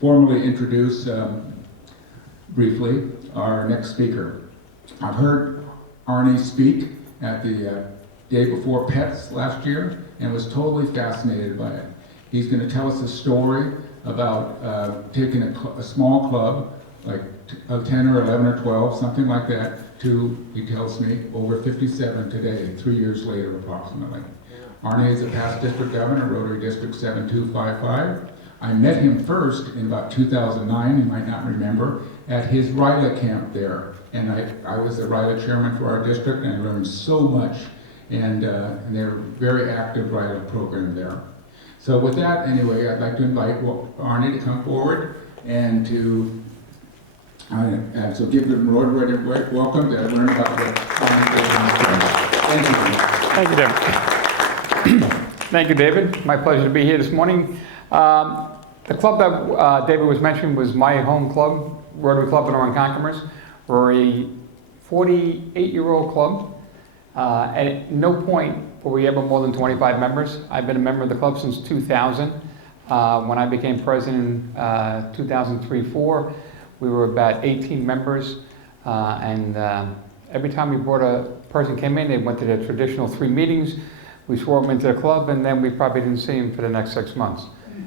Formally introduce briefly our next speaker. I've heard Arnie speak at the day before Pets last year and was totally fascinated by it. He's going to tell us a story about taking a small club, like 10 or 11 or 12, something like that, to, he tells me, over 57 today, 3 years later approximately. Arnie is a past district governor, Rotary District 7255. I met him first in about 2009, you might not remember, at his RILA camp there. And I was the RILA chairman for our district, and I learned so much. And they're a very active RILA program there. So with that, anyway, I'd like to invite Arnie to come forward and to, so give them a welcome to learn about the Thank you. Thank you, David. Thank you, David. My pleasure to be here this morning. The club that David was mentioning was my home club, Rotary Club in Ronkonkoma. We're a 48-year-old club. At no point were we ever more than 25 members. I've been a member of the club since 2000. When I became president in 2003-04, we were about 18 members. Every time we brought a person came in, they went to their traditional 3 meetings. We swore them into the club, and then we probably didn't see them for the next 6 months.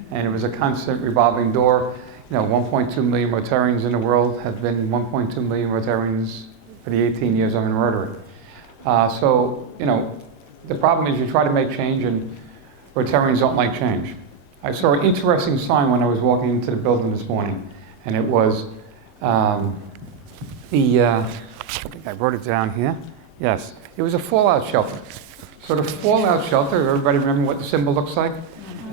And it was a constant revolving door. You know, 1.2 million Rotarians in the world, have been 1.2 million Rotarians for the 18 years I'm in Rotary. So, you know, the problem is you try to make change and Rotarians don't like change. I saw an interesting sign when I was walking into the building this morning, and it was I think I wrote it down here. Yes, it was a fallout shelter. So the fallout shelter, everybody remember what the symbol looks like?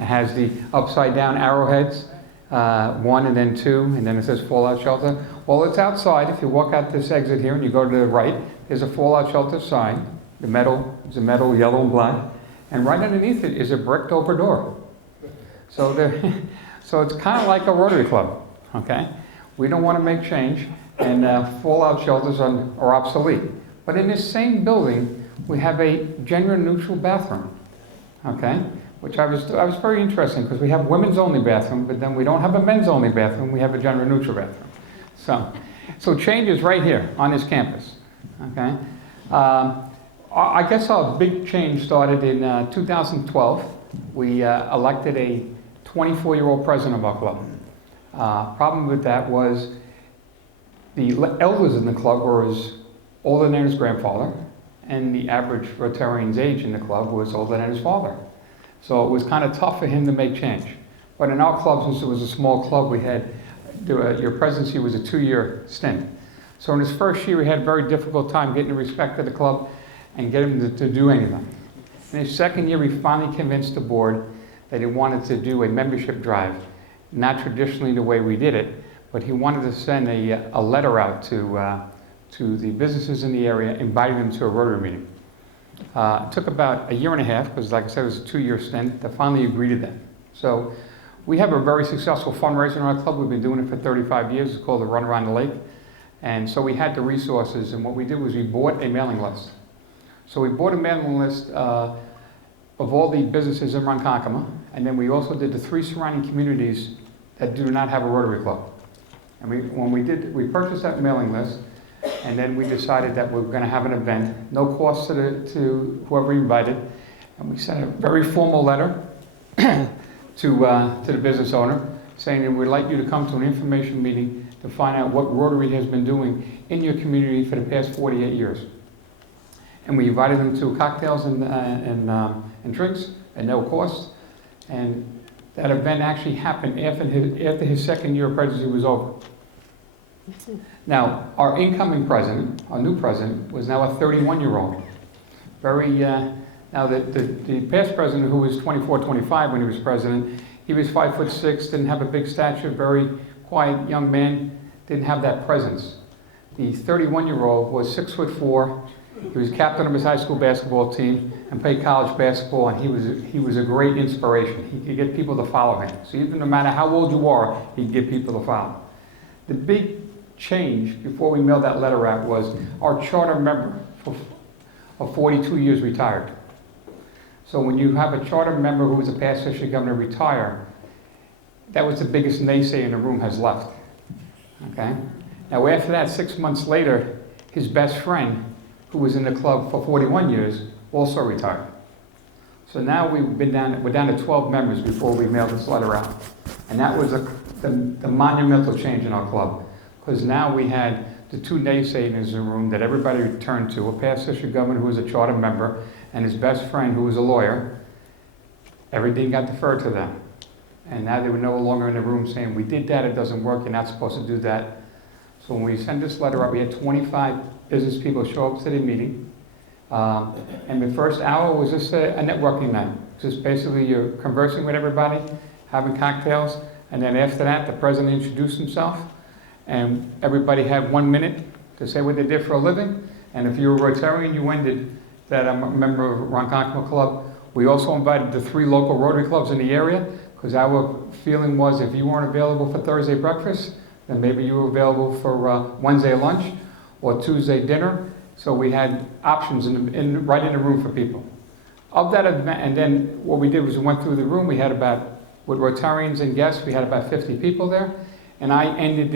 It has the upside down arrowheads, 1 and then 2, and then it says fallout shelter. Well, it's outside. If you walk out this exit here and you go to the right, there's a fallout shelter sign. The metal is a metal, yellow and black. And right underneath it is a bricked over door. So it's kind of like a Rotary Club, okay? We don't want to make change, and fallout shelters are obsolete. But in this same building, we have a gender neutral bathroom, okay? Which I was very interesting, because we have women's only bathroom, but then we don't have a men's only bathroom, we have a gender neutral bathroom. So change is right here on this campus, okay? I guess our big change started in 2012. We elected a 24-year-old president of our club. Problem with that was the elders in the club were as older than his grandfather, and the average Rotarian's age in the club was older than his father. So it was kind of tough for him to make change. But in our club, since it was a small club, we had, your presidency was a 2-year stint. So in his first year, he had a very difficult time getting the respect of the club and getting him to do anything. In his second year, he finally convinced the board that he wanted to do a membership drive, not traditionally the way we did it, but he wanted to send a letter out to the businesses in the area, inviting them to a Rotary meeting. It took about a year and a half, because like I said, it was a 2-year stint, to finally agree to that. So we have a very successful fundraiser in our club. We've been doing it for 35 years. It's called the Run Around the Lake. And so we had the resources, and what we did was we bought a mailing list. So we bought a mailing list of all the businesses in Ronkonkoma, and then we also did the 3 surrounding communities that do not have a Rotary Club. And we purchased that mailing list, and then we decided that we were going to have an event, no cost to whoever we invited, and we sent a very formal letter to the business owner saying that we'd like you to come to an information meeting to find out what Rotary has been doing in your community for the past 48 years. And we invited them to cocktails and drinks at no cost. And That event actually happened after his second year of presidency was over. Now, our incoming president, our new president, was now a 31-year-old. Now the past president, who was 24, 25 when he was president, he was 5'6", didn't have a big stature, very quiet young man, didn't have that presence. The 31-year-old was 6'4", he was captain of his high school basketball team and played college basketball, and he was a great inspiration. He could get people to follow him. So even no matter how old you are, he'd get people to follow. The big change before we mailed that letter out was our charter member of 42 years retired. So when you have a charter member who was a past history governor retire, that was the biggest naysayer in the room has left. Okay? Now after that, 6 months later, his best friend, who was in the club for 41 years, also retired. So now we're down to 12 members before we mailed this letter out. And that was the monumental change in our club. Because now we had the two naysayers in the room that everybody turned to, a past history governor who was a charter member, and his best friend who was a lawyer. Everything got deferred to them. And now they were no longer in the room saying, we did that, it doesn't work, you're not supposed to do that. So when we sent this letter out, we had 25 business people show up to the meeting. And the first hour was just a networking night. Just basically you're conversing with everybody, having cocktails, and then after that, the president introduced himself, and everybody had 1 minute to say what they did for a living. And if you were a Rotarian, you ended that I'm a member of Ronkonkoma Club. We also invited the 3 local Rotary clubs in the area, because our feeling was if you weren't available for Thursday breakfast, then maybe you were available for Wednesday lunch or Tuesday dinner. So we had options right in the room for people. Of that event, and then what we did was we went through the room. We had with Rotarians and guests, we had about 50 people there. And I ended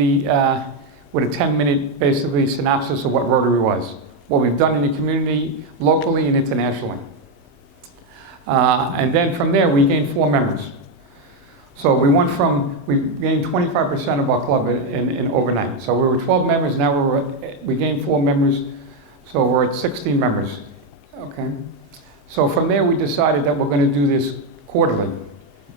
with a 10-minute, basically, synopsis of what Rotary was, what we've done in the community, locally and internationally. And then from there, we gained 4 members. So we gained 25% of our club in overnight. So we were 12 members, now we gained 4 members, so we're at 16 members. Okay. So from there, we decided that we're going to do this quarterly,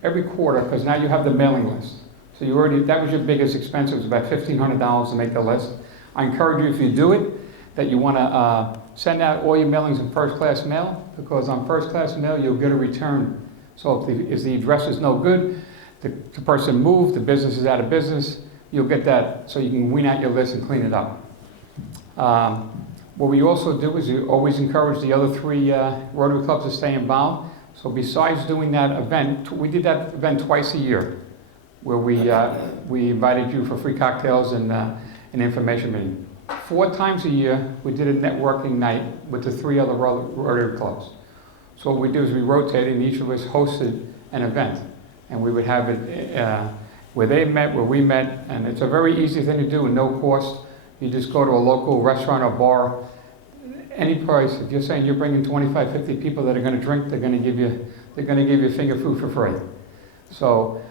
every quarter, because now you have the mailing list. So that was your biggest expense. It was about $1,500 to make the list. I encourage you, if you do it, that you want to send out all your mailings in first-class mail, because on first-class mail, you'll get a return. So if the address is no good, the person moved, the business is out of business, you'll get that, so you can wean out your list and clean it up. What we also do is we always encourage the other 3 Rotary clubs to stay involved. So besides doing that event, we did that event twice a year, where we invited you for free cocktails and an information meeting. 4 times a year, we did a networking night with the 3 other Rotary clubs. So what we do is we rotated, and each of us hosted an event. And we would have it where they met, where we met, and it's a very easy thing to do at no cost. You just go to a local restaurant or bar, any price. If you're saying you're bringing 25, 50 people that are going to drink, they're going to give you finger food for free. So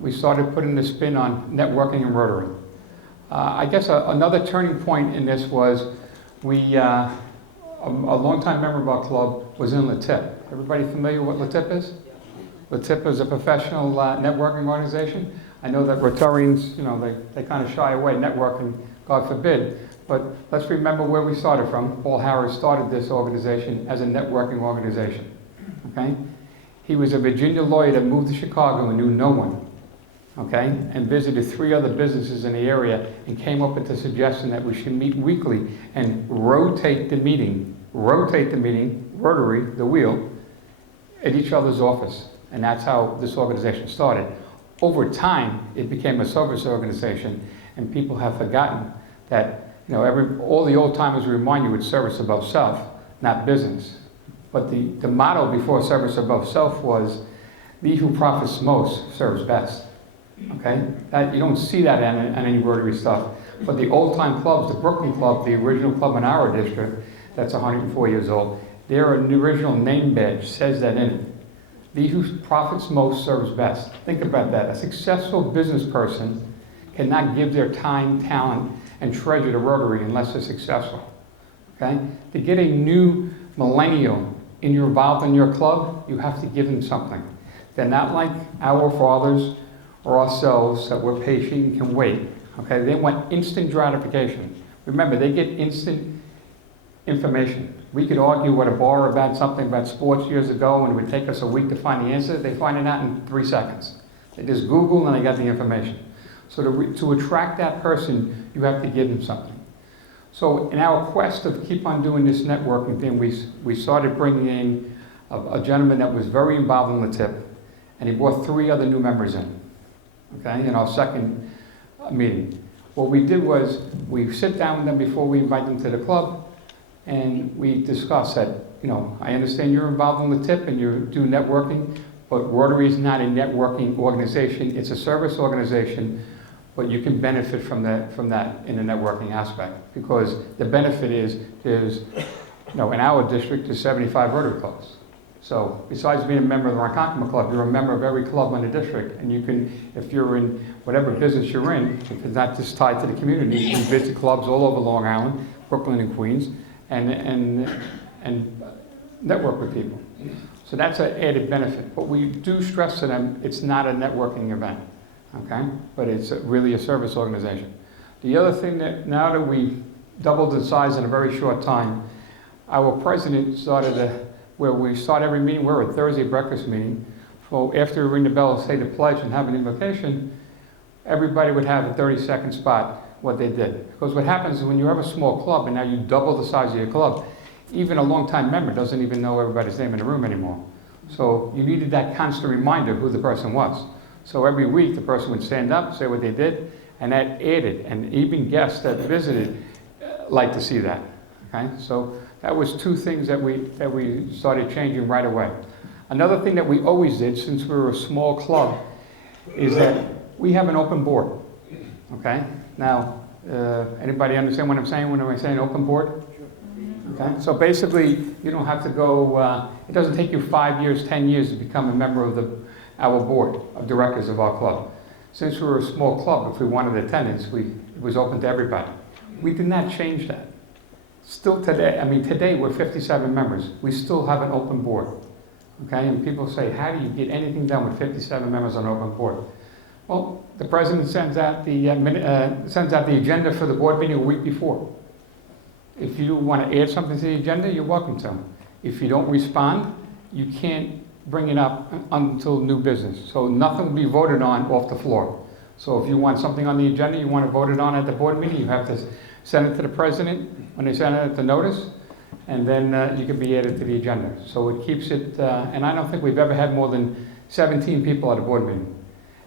we started putting the spin on networking and Rotary. I guess another turning point in this was a longtime member of our club was in LaTip. Everybody familiar with what LaTip is? LaTip is a professional networking organization. I know that Rotarians, they kind of shy away networking, God forbid. But let's remember where we started from. Paul Harris started this organization as a networking organization. Okay? He was a Virginia lawyer that moved to Chicago and knew no one. Okay? And visited 3 other businesses in the area and came up with the suggestion that we should meet weekly and rotate the meeting, Rotary, the wheel, at each other's office. And that's how this organization started. Over time, it became a service organization, and people have forgotten that, all the old timers remind you it's service above self, not business. But the motto before service above self was, "He who profits most serves best." Okay? You don't see that on any Rotary stuff. But the old time clubs, the Brooklyn Club, the original club in our district, that's 104 years old, the original name badge says that in it. "He who profits most serves best." Think about that. A successful business person cannot give their time, talent, and treasure to Rotary unless they're successful. Okay? To get a new millennial involved in your club, you have to give them something. They're not like our fathers or ourselves that we're patient and can wait. Okay, they want instant gratification. Remember, they get instant information. We could argue at a bar about something about sports years ago, and it would take us a week to find the answer. They find it out in 3 seconds. They just Google and they got the information. So to attract that person, you have to give them something. So in our quest to keep on doing this networking thing, we started bringing in a gentleman that was very involved in the tip, and he brought 3 other new members in, okay, in our second meeting. What we did was we sit down with them before we invite them to the club, and we discuss that, you know, I understand you're involved in the tip and you do networking, but Rotary is not a networking organization, it's a service organization, but you can benefit from that in the networking aspect, because the benefit is, you know, in our district there's 75 Rotary clubs. So besides being a member of the Ronkonkoma Club, you're a member of every club in the district, and you can, if you're in whatever business you're in, if it's not just tied to the community, you can visit clubs all over Long Island, Brooklyn and Queens, and network with people. So that's an added benefit. But we do stress to them, it's not a networking event, okay? But it's really a service organization. The other thing that, now that we doubled the size in a very short time, our president started where we start every meeting, we're a Thursday breakfast meeting. So after we ring the bell, say the pledge and have an invocation, everybody would have a 30-second spot what they did. Because what happens is when you have a small club and now you double the size of your club, even a long-time member doesn't even know everybody's name in the room anymore. So you needed that constant reminder who the person was. So every week the person would stand up, say what they did, and that added, and even guests that visited like to see that. Okay, so that was 2 things that we started changing right away. Another thing that we always did, since we were a small club, is that we have an open board. Okay, now anybody understand what I'm saying when I'm saying open board? Okay, so basically you don't have to go. It doesn't take you 5 years, 10 years to become a member of our board of directors of our club. Since we were a small club, if we wanted attendance, it was open to everybody. We did not change that. Still today, I mean today we're 57 members. We still have an open board. Okay, and people say, how do you get anything done with 57 members on an open board? Well, the president sends out the agenda for the board meeting a week before. If you want to add something to the agenda, you're welcome to. If you don't respond, you can't bring it up until new business. So nothing will be voted on off the floor. So if you want something on the agenda, you want to vote it on at the board meeting, you have to send it to the president when they send it the notice, and then you can be added to the agenda. So it keeps it, and I don't think we've ever had more than 17 people at a board meeting.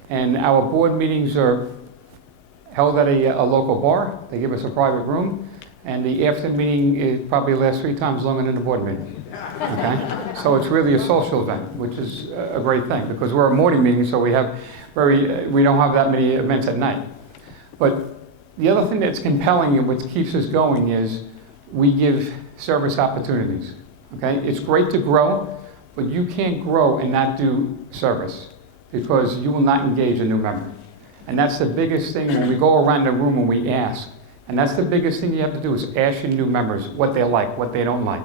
And our board meetings are held at a local bar. They give us a private room, and the after meeting is probably lasts 3 times longer than the board meeting. Okay? So it's really a social event, which is a great thing, because we're a morning meeting, so we don't have that many events at night. But the other thing that's compelling and what keeps us going is we give service opportunities. Okay? It's great to grow, but you can't grow and not do service, because you will not engage a new member. And that's the biggest thing when we go around the room and we ask. And that's the biggest thing you have to do is ask your new members what they like, what they don't like.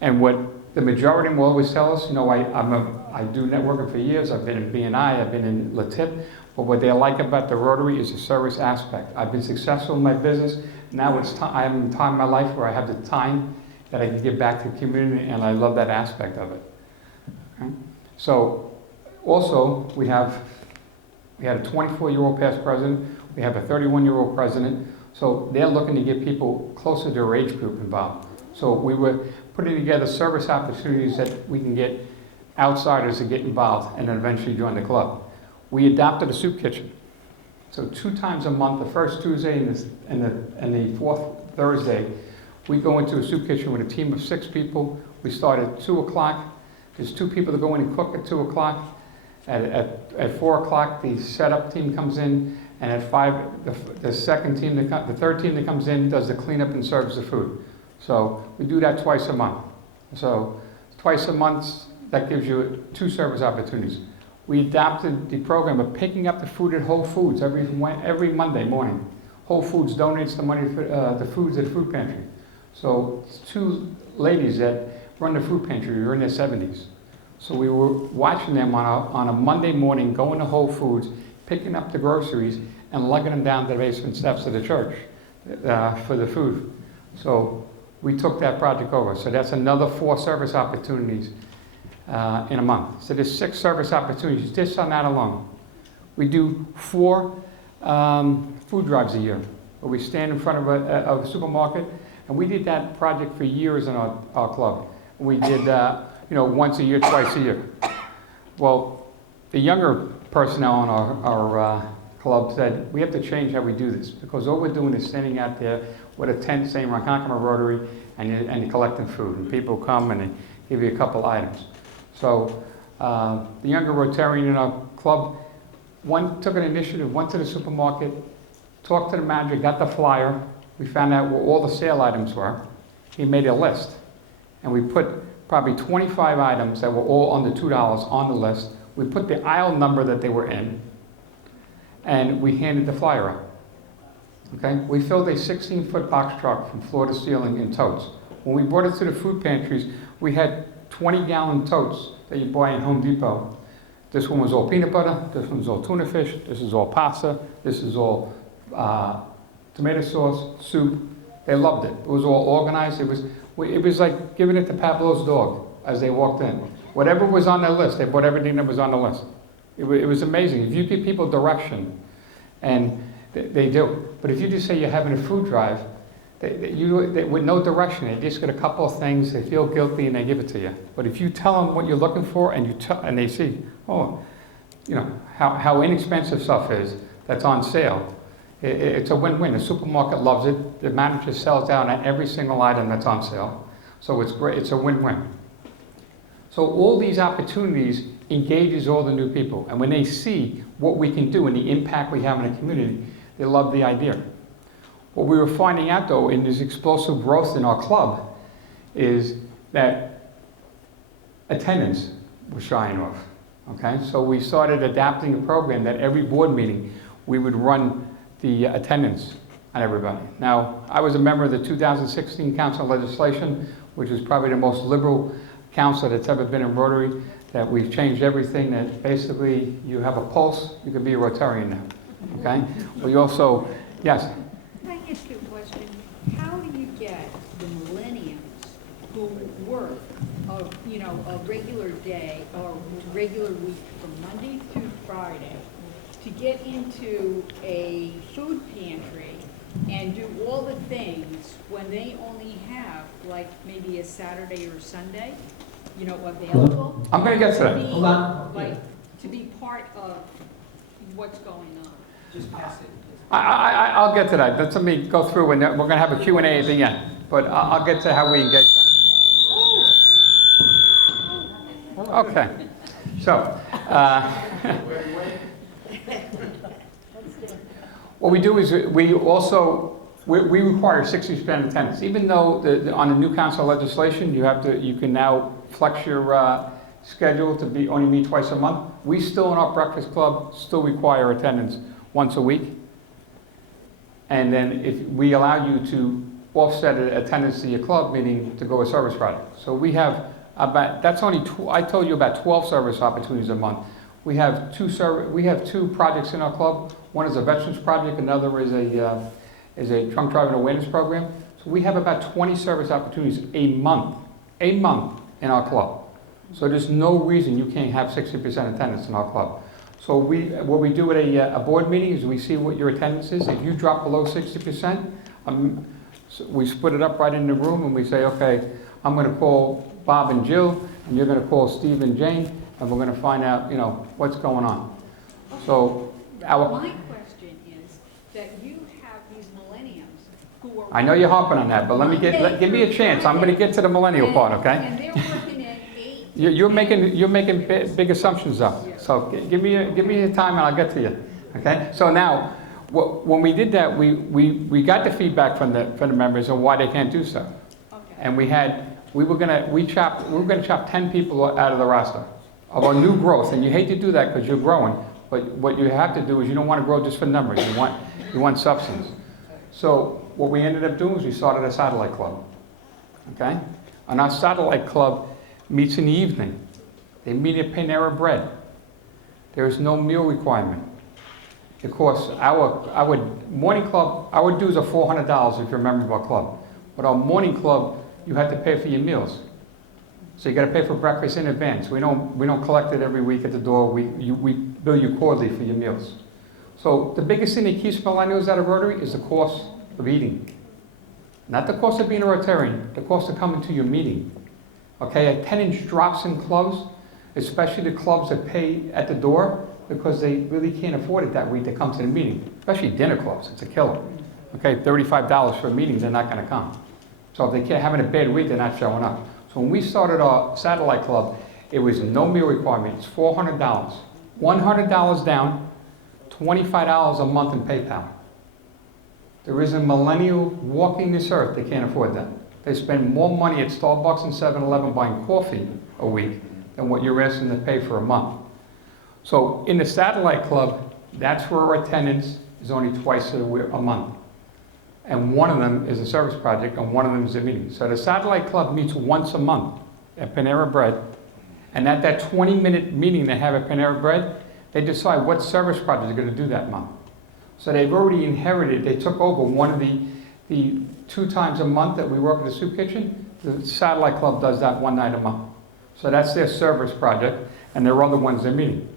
And what the majority will always tell us, you know, I do networking for years, I've been in B&I, I've been in LaTip, but what they like about the Rotary is the service aspect. I've been successful in my business, now it's time, I'm in a time in my life where I have the time that I can give back to the community, and I love that aspect of it. Okay? So, also, we had a 24-year-old past president, we have a 31-year-old president, so they're looking to get people closer to their age group involved. So we were putting together service opportunities that we can get outsiders to get involved and then eventually join the club. We adopted a soup kitchen. So 2 times a month, the first Tuesday and the fourth Thursday, we go into a soup kitchen with a team of 6 people. We start at 2 o'clock. There's 2 people that go in and cook at 2 o'clock. At 4 o'clock, the setup team comes in, and at 5, the third team that comes in does the cleanup and serves the food. So we do that twice a month. So twice a month, that gives you 2 service opportunities. We adopted the program of picking up the food at Whole Foods every Monday morning. Whole Foods donates the money for the foods at the food pantry. So 2 ladies that run the food pantry are in their 70s. So we were watching them on a Monday morning, going to Whole Foods, picking up the groceries, and lugging them down the basement steps of the church for the food. So we took that project over. So that's another 4 service opportunities in a month. So there's 6 service opportunities just on that alone. We do 4 food drives a year, where we stand in front of a supermarket, and we did that project for years in our club. We did, once a year, twice a year. Well, the younger personnel in our club said, we have to change how we do this, because all we're doing is standing out there with a tent saying Ronkonkoma Rotary, and you're collecting food, and people come and they give you a couple items. So the younger Rotarian in our club, one took an initiative, went to the supermarket, talked to the manager, got the flyer. We found out where all the sale items were. He made a list, and we put probably 25 items that were all under $2 on the list. We put the aisle number that they were in, and we handed the flyer out. Okay? We filled a 16-foot box truck from floor to ceiling in totes. When we brought it to the food pantries, we had 20-gallon totes that you buy in Home Depot. This one was all peanut butter, this one's all tuna fish, this is all pasta, this is all tomato sauce, soup. They loved it. It was all organized. It was like giving it to Pavlov's dog as they walked in. Whatever was on their list, they bought everything that was on the list. It was amazing. If you give people direction, and they do. But if you just say you're having a food drive, with no direction, they just get a couple of things, they feel guilty, and they give it to you. But if you tell them what you're looking for, and they see, how inexpensive stuff is that's on sale, it's a win-win. The supermarket loves it. The manager sells out on every single item that's on sale. So it's great. It's a win-win. So all these opportunities engages all the new people. And when they see what we can do and the impact we have in the community, they love the idea. What we were finding out, though, in this explosive growth in our club is that attendance was shying off. Okay? So we started adapting a program that every board meeting we would run the attendance on everybody. Now, I was a member of the 2016 Council of Legislation, which is probably the most liberal council that's ever been in Rotary, that we've changed everything, that basically you have a pulse, you can be a Rotarian now. Okay? We also, yes? Can I ask you a question? How do you get the millennials who work a regular day or regular week from Monday through Friday to get into a food pantry and do all the things when they only have like maybe a Saturday or Sunday, available? I'm going to get to that. Hold on. To be part of what's going on. Just pass it. I'll get to that. Let me go through, and we're going to have a Q&A at the end. But I'll get to how we engage them. Okay. So, what we do is we require 60% attendance. Even though on the new council legislation you can now flex your schedule to only meet twice a month, we still in our breakfast club still require attendance once a week. And then if we allow you to offset attendance to your club, meaning to go a service project. So we have I told you about 12 service opportunities a month. We have two projects in our club. One is a veterans project, another is a trunk driving awareness program. So we have about 20 service opportunities a month in our club. So there's no reason you can't have 60% attendance in our club. So what we do at a board meeting is we see what your attendance is. If you drop below 60%, so we split it up right in the room, and we say, okay, I'm going to call Bob and Jill, and you're going to call Steve and Jane, and we're going to find out, what's going on. So My question is that you have these millennials who are... I know you're harping on that, but give me a chance. I'm going to get to the millennial part, okay? And they're working at 8. You're making big assumptions, though. So give me a time, and I'll get to you. Okay. So now, when we did that, we got the feedback from the members on why they can't do so. Okay. And we were gonna chop 10 people out of the roster of our new growth. And you hate to do that because you're growing, but what you have to do is you don't want to grow just for numbers. You want substance. So what we ended up doing is we started a satellite club. Okay. And our satellite club meets in the evening. They meet at Panera Bread. There is no meal requirement. Of course, our morning club, our dues are $400 if you're a member of our club. But our morning club, you have to pay for your meals. So you got to pay for breakfast in advance. We don't collect it every week at the door. We bill you quarterly for your meals. So the biggest thing that keeps millennials out of Rotary is the cost of eating. Not the cost of being a Rotarian, the cost of coming to your meeting. Okay, attendance drops in clubs, especially the clubs that pay at the door, because they really can't afford it that week to come to the meeting, especially dinner clubs. It's a killer. Okay, $35 for a meeting, they're not going to come. So if they can't having a bad week, they're not showing up. So when we started our satellite club, it was no meal requirement. It's $400. $100 down, $25 a month in PayPal. There is a millennial walking this earth that can't afford that. They spend more money at Starbucks and 7-Eleven buying coffee a week than what you're asking to pay for a month. So in the satellite club, that's where our attendance is only twice a month. And one of them is a service project, and one of them is a meeting. So the satellite club meets once a month at Panera Bread, and at that 20-minute meeting they have at Panera Bread, they decide what service project they're going to do that month. So they've already inherited, they took over one of the 2 times a month that we work at the soup kitchen. The satellite club does that 1 night a month. So that's their service project, and there are other ones they're meeting.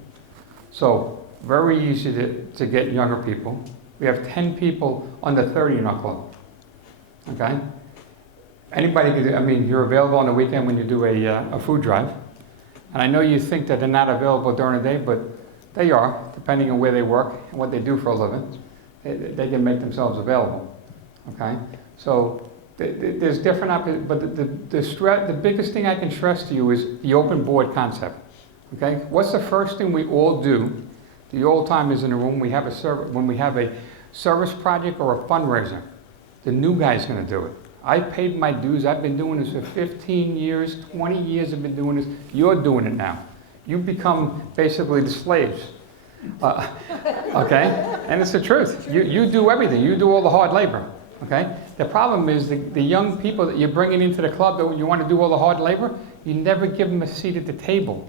So very easy to get younger people. We have 10 people under 30 in our club. Okay? Anybody could, I mean, you're available on the weekend when you do a food drive. And I know you think that they're not available during the day, but they are, depending on where they work and what they do for a living. They can make themselves available. Okay? So there's different options, but the biggest thing I can stress to you is the open board concept. Okay? What's the first thing we all do? The old timers in the room, when we have a service project or a fundraiser, the new guy's going to do it. I paid my dues. I've been doing this for 15 years, 20 years I've been doing this. You're doing it now. You become basically the slaves. Okay? And it's the truth. You do everything. You do all the hard labor. Okay? The problem is the young people that you're bringing into the club that you want to do all the hard labor, you never give them a seat at the table.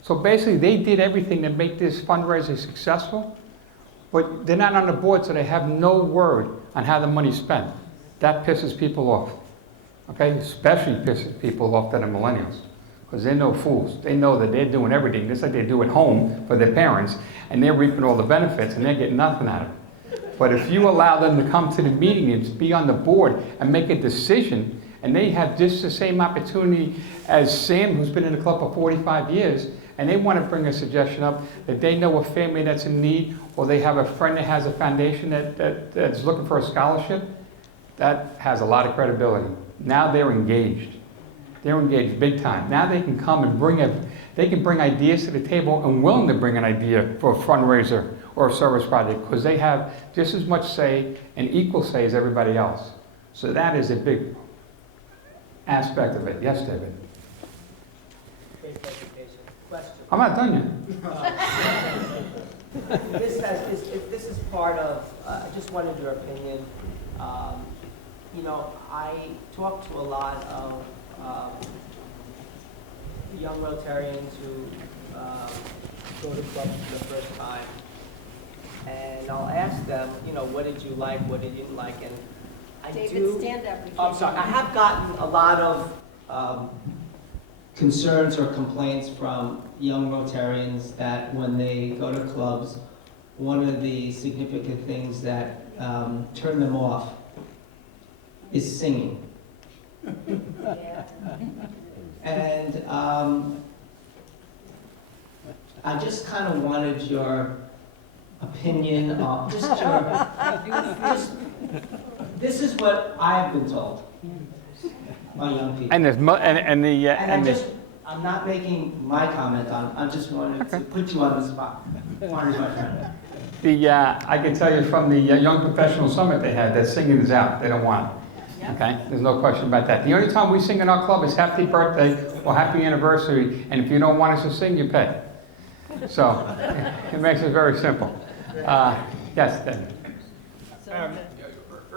So basically, they did everything to make this fundraiser successful, but they're not on the board, so they have no word on how the money's spent. That pisses people off. Okay? Especially pisses people off that are millennials, because they're no fools. They know that they're doing everything just like they do at home for their parents, and they're reaping all the benefits, and they're getting nothing out of it. But if you allow them to come to the meeting and be on the board and make a decision, and they have just the same opportunity as Sam, who's been in the club for 45 years, and they want to bring a suggestion up that they know a family that's in need, or they have a friend that has a foundation that's looking for a scholarship, that has a lot of credibility. Now they're engaged. They're engaged big time. Now they can come and bring ideas to the table and willing to bring an idea for a fundraiser or a service project, because they have just as much say and equal say as everybody else. So that is a big aspect of it. Yes, David? Question. I'm not done yet. This is part of, I just wanted your opinion. You know, I talk to a lot of young Rotarians who go to clubs for the first time. And I'll ask them, you know, what did you like, what did you didn't like? And I David, stand up. I'm sorry, I have gotten a lot of concerns or complaints from young Rotarians that when they go to clubs, one of the significant things that turn them off is singing. Yeah. And I just kind of wanted your opinion on this is what I've been told by young people. And I'm not making my comment on, I just wanted to put you on the spot. Pardon my friend. I can tell you from the Young Professional Summit they had, that singing is out. They don't want it. Okay? There's no question about that. The only time we sing in our club is happy birthday or happy anniversary, and if you don't want us to sing, you pay. So it makes it very simple. Yes, David.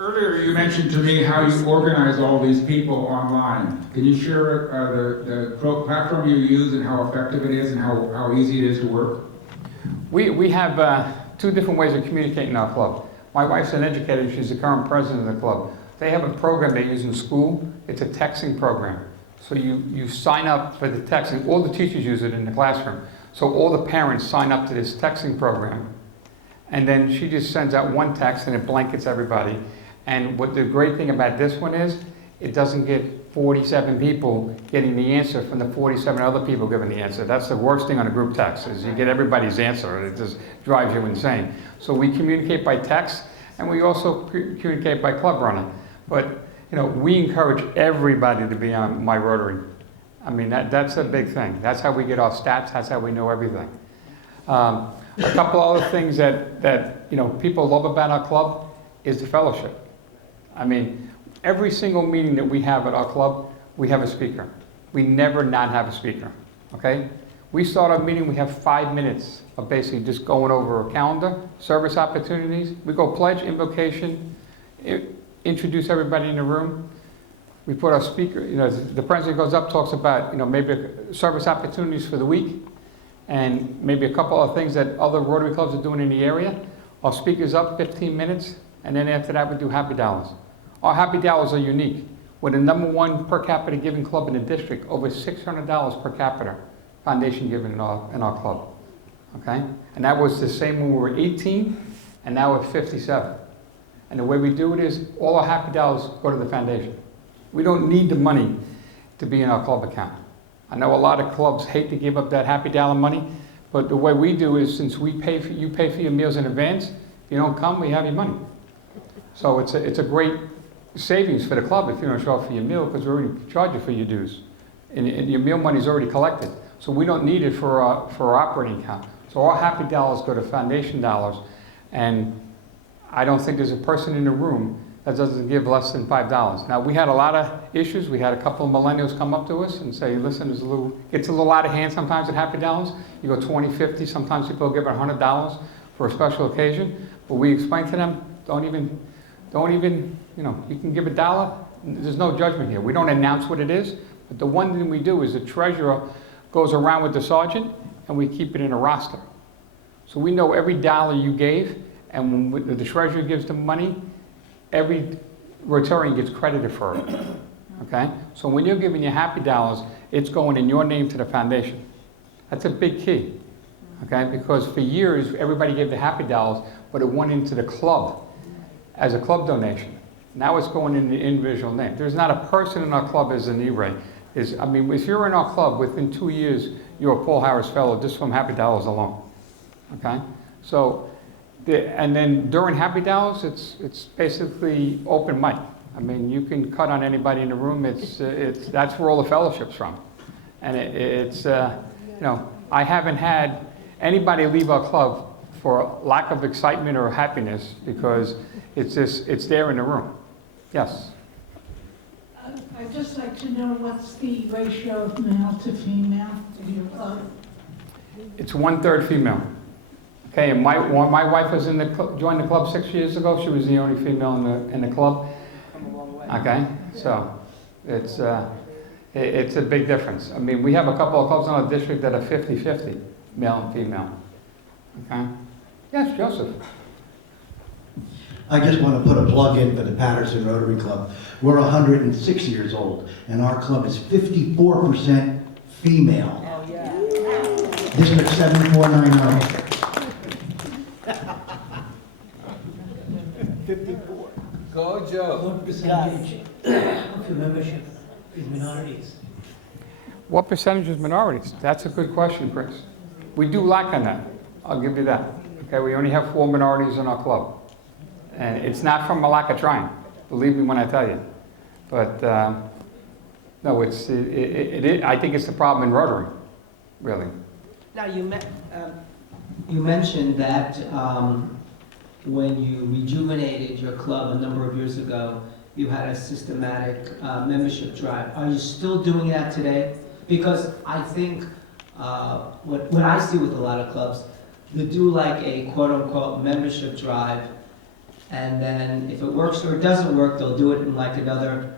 Earlier, you mentioned to me how you organize all these people online. Can you share the platform you use and how effective it is and how easy it is to work? We have two different ways of communicating in our club. My wife's an educator, she's the current president of the club. They have a program they use in school. It's a texting program. So you sign up for the texting. All the teachers use it in the classroom. So all the parents sign up to this texting program. And then she just sends out one text and it blankets everybody. And what the great thing about this one is, it doesn't get 47 people getting the answer from the 47 other people giving the answer. That's the worst thing on a group text, is you get everybody's answer. It just drives you insane. So we communicate by text, and we also communicate by club running. But you know, we encourage everybody to be on My Rotary. I mean, that's a big thing. That's how we get our stats. That's how we know everything. A couple other things that you know people love about our club is the fellowship. I mean, every single meeting that we have at our club, we have a speaker. We never not have a speaker, okay? We start our meeting, we have 5 minutes of basically just going over a calendar, service opportunities. We go pledge, invocation, introduce everybody in the room. We put our speaker, you know, the president goes up, talks about, you know, maybe service opportunities for the week, and maybe a couple of things that other Rotary clubs are doing in the area. Our speaker's up 15 minutes, and then after that we do happy dollars. Our happy dollars are unique. We're the #1 per capita giving club in the district, over $600 per capita foundation giving in our club, okay? And that was the same when we were 18, and now we're 57. And the way we do it is, all our happy dollars go to the foundation. We don't need the money to be in our club account. I know a lot of clubs hate to give up that happy dollar money, but the way we do is, since you pay for your meals in advance, if you don't come, we have your money. So it's a great savings for the club if you don't show up for your meal, because we already charge you for your dues. And your meal money is already collected. So we don't need it for our operating account. So our happy dollars go to foundation dollars, and I don't think there's a person in the room that doesn't give less than $5. Now, we had a lot of issues. We had a couple of millennials come up to us and say, listen, it's a little out of hand sometimes at happy dollars. You go 20, 50, sometimes people give $100 for a special occasion. But we explain to them, don't even, you know, you can give $1. There's no judgment here. We don't announce what it is. But the one thing we do is the treasurer goes around with the sergeant, and we keep it in a roster. So we know every dollar you gave, and when the treasurer gives the money, every Rotarian gets credited for it, okay? So when you're giving your happy dollars, it's going in your name to the foundation. That's a big key, okay? Because for years, everybody gave the happy dollars, but it went into the club as a club donation. Now it's going in the individual name. There's not a person in our club as an E-Ray. I mean, if you're in our club, within 2 years, you're a Paul Harris Fellow just from happy dollars alone, okay? So, and then during happy dollars, it's basically open mic. I mean, you can cut on anybody in the room. That's where all the fellowship's from, and you know, I haven't had anybody leave our club for lack of excitement or happiness, because it's there in the room. Yes. I'd just like to know what's the ratio of male to female in your club? It's 1/3 female. Okay, and my wife was joined the club 6 years ago. She was the only female in the club. Okay, so it's a big difference. I mean, we have a couple of clubs in our district that are 50-50, male and female. Okay. Yes, Joseph. I just want to put a plug in for the Patterson Rotary Club. We're 106 years old, and our club is 54% female. Oh, yeah. District 7490. 54. Go, Joe. What percentage of your membership is minorities? What percentage is minorities? That's a good question, Chris. We do lack on that. I'll give you that. Okay, we only have 4 minorities in our club. And it's not from a lack of trying, believe me when I tell you. But no, I think it's the problem in Rotary, really. Now, you mentioned that when you rejuvenated your club a number of years ago, you had a systematic membership drive. Are you still doing that today? Because I think what I see with a lot of clubs, they do like a quote-unquote membership drive, and then if it works or it doesn't work, they'll do it in like another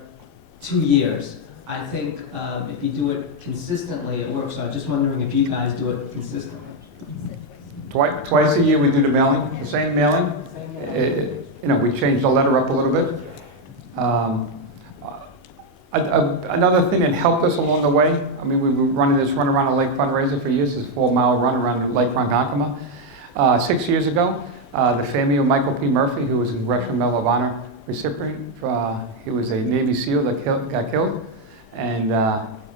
2 years. I think if you do it consistently, it works. So I'm just wondering if you guys do it consistently. Twice a year we do the mailing, the same mailing. We change the letter up a little bit. Another thing that helped us along the way, I mean, we were running this Run Around the Lake fundraiser for years, this 4-mile run around Lake Ronkonkoma. 6 years ago, the family of Michael P. Murphy, who was a Congressional Medal of Honor recipient, he was a Navy SEAL that got killed, and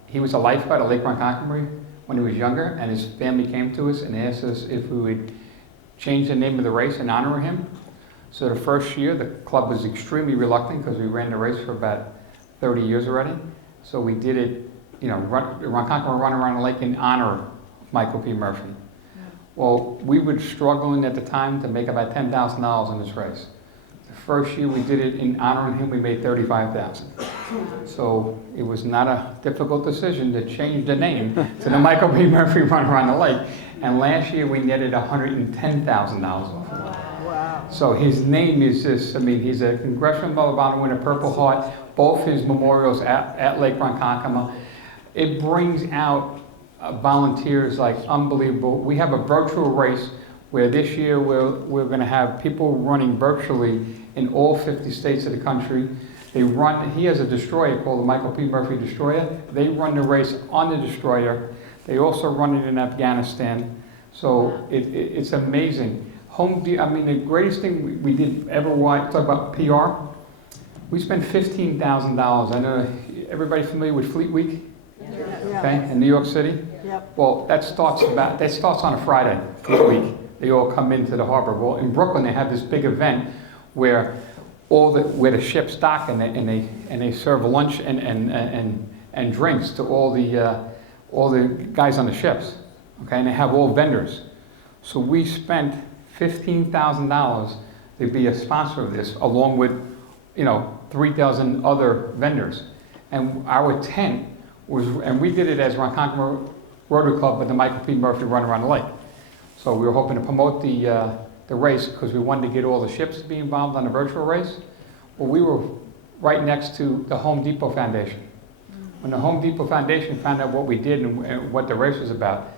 he was a lifeguard at Lake Ronkonkoma when he was younger, and his family came to us and asked us if we would change the name of the race and honor him. So the first year, the club was extremely reluctant because we ran the race for about 30 years already. So we did it, Ronkonkoma Run Around the Lake in honor of Michael P. Murphy. Well, we were struggling at the time to make about $10,000 in this race. The first year we did it in honoring him, we made $35,000. So it was not a difficult decision to change the name to the Michael P. Murphy Run Around the Lake. And last year we netted $110,000 off of it. Wow. So his name is just, I mean, he's a Congressional Medal of Honor winner, Purple Heart, both his memorials at Lake Ronkonkoma. It brings out volunteers like unbelievable. We have a virtual race where this year we're going to have people running virtually in all 50 states of the country. He has a destroyer called the Michael P. Murphy Destroyer. They run the race on the destroyer. They also run it in Afghanistan. So it's amazing. The greatest thing we did ever, talk about PR, we spent $15,000. I know everybody familiar with Fleet Week? Yeah. Okay, in New York City? Yep. Well, that starts on a Friday, Fleet Week. They all come into the harbor. Well, in Brooklyn, they have this big event where where the ships dock and they serve lunch and drinks to all the guys on the ships. Okay, and they have all vendors. So we spent $15,000 to be a sponsor of this, along with 3,000 other vendors. And our tent was, and we did it as Ronkonkoma Rotary Club with the Michael P. Murphy Run Around the Lake. So we were hoping to promote the race because we wanted to get all the ships to be involved on the virtual race. Well, we were right next to the Home Depot Foundation. When the Home Depot Foundation found out what we did and what the race was about,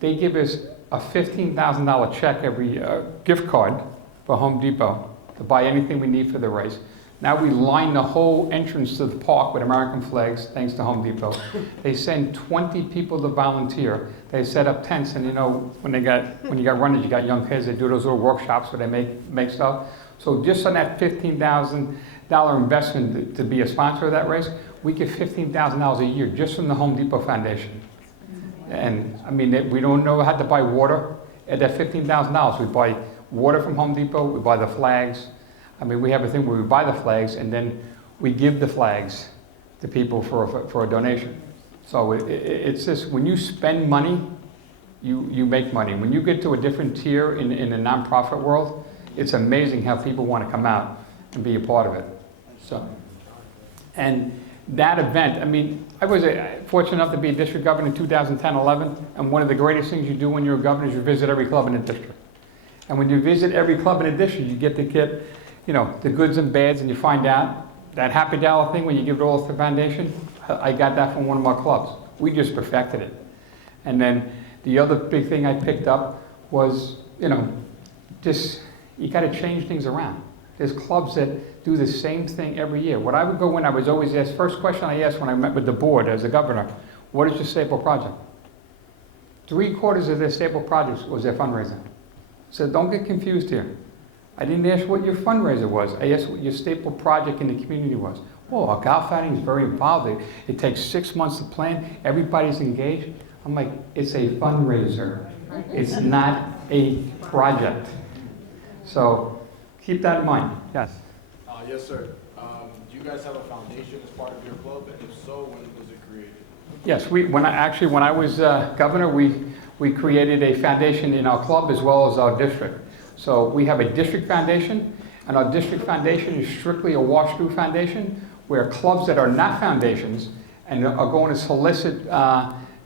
they give us a $15,000 check every gift card for Home Depot to buy anything we need for the race. Now we line the whole entrance to the park with American flags, thanks to Home Depot. They send 20 people to volunteer. They set up tents, and when you got runners, you got young kids, they do those little workshops where they make stuff. So just on that $15,000 investment to be a sponsor of that race, we get $15,000 a year just from the Home Depot Foundation. And I mean, we don't know how to buy water at that $15,000. We buy water from Home Depot, we buy the flags. I mean, we have a thing where we buy the flags and then we give the flags to people for a donation. So it's just, when you spend money, you make money. When you get to a different tier in the nonprofit world, it's amazing how people want to come out and be a part of it. So, and that event, I mean, I was fortunate enough to be a district governor in 2010-11, and one of the greatest things you do when you're a governor is you visit every club in the district. And when you visit every club in the district, you get to get, the goods and bads, and you find out that happy dollar thing when you give it all to the foundation. I got that from one of my clubs. We just perfected it. And then the other big thing I picked up was, just, you got to change things around. There's clubs that do the same thing every year. What I would go in, I was always asked, first question I asked when I met with the board as a governor, what is your staple project? 3/4 of their staple projects was their fundraising. So don't get confused here. I didn't ask what your fundraiser was. I asked what your staple project in the community was. Oh, our golf outing is very involved. It takes 6 months to plan. Everybody's engaged. I'm like, it's a fundraiser. It's not a project. So keep that in mind. Yes. Yes, sir. Do you guys have a foundation as part of your club? And if so, when was it created? Yes, when I was governor, we created a foundation in our club as well as our district. So we have a district foundation, and our district foundation is strictly a wash-through foundation, where clubs that are not foundations and are going to solicit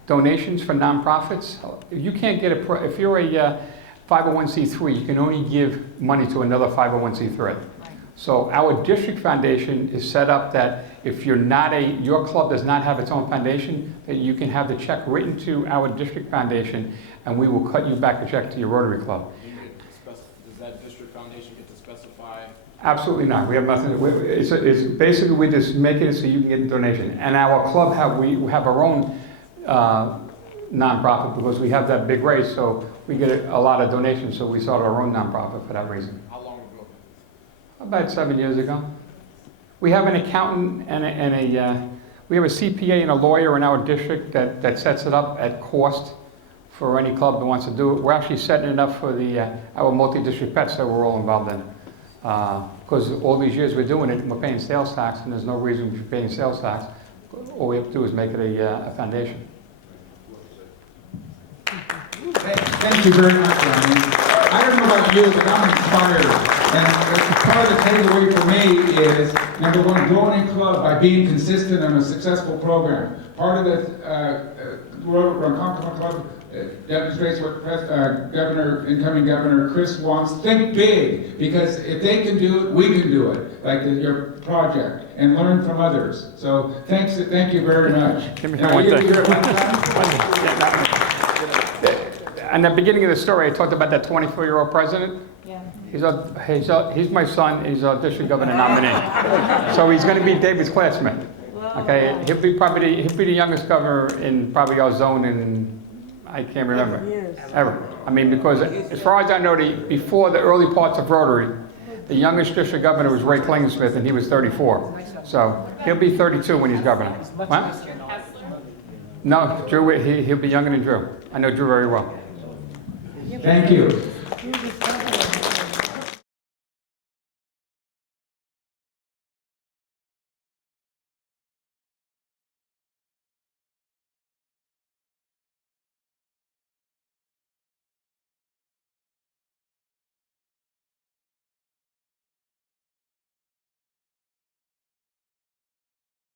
donations for nonprofits. You can't get if you're a 501c3, you can only give money to another 501c3. So our district foundation is set up that if you're not your club does not have its own foundation, that you can have the check written to our district foundation, and we will cut you back a check to your Rotary Club. Does that district foundation get to specify? Absolutely not. We have nothing. It's basically we just make it so you can get a donation. And our club we have our own nonprofit because we have that big race, so we get a lot of donations. So we started our own nonprofit for that reason. How long ago? About 7 years ago. We have an accountant and we have a CPA and a lawyer in our district that sets it up at cost for any club that wants to do it. We're actually setting it up for our multi-district pets that we're all involved in. Because all these years we're doing it, we're paying sales tax, and there's no reason we should be paying sales tax. All we have to do is make it a foundation. Thank you very much, Arnie. I don't know about you, but I'm inspired. And part of the takeaway for me is, number one, growing a club by being consistent on a successful program. Part of the Ronkonkoma Club demonstrates what incoming Governor Chris wants. Think big, because if they can do it, we can do it, like your project, and learn from others. So thank you very much. In the beginning of the story, I talked about that 24-year-old president. Yeah. He's my son. He's a district governor nominee. So he's going to be David's classmate. Okay, he'll be the youngest governor in probably our zone in, I can't remember, ever. I mean, because as far as I know, before the early parts of Rotary, the youngest district governor was Ray Klingsmith, and he was 34. So he'll be 32 when he's governor. What? No, Drew, he'll be younger than Drew. I know Drew very well. Thank you.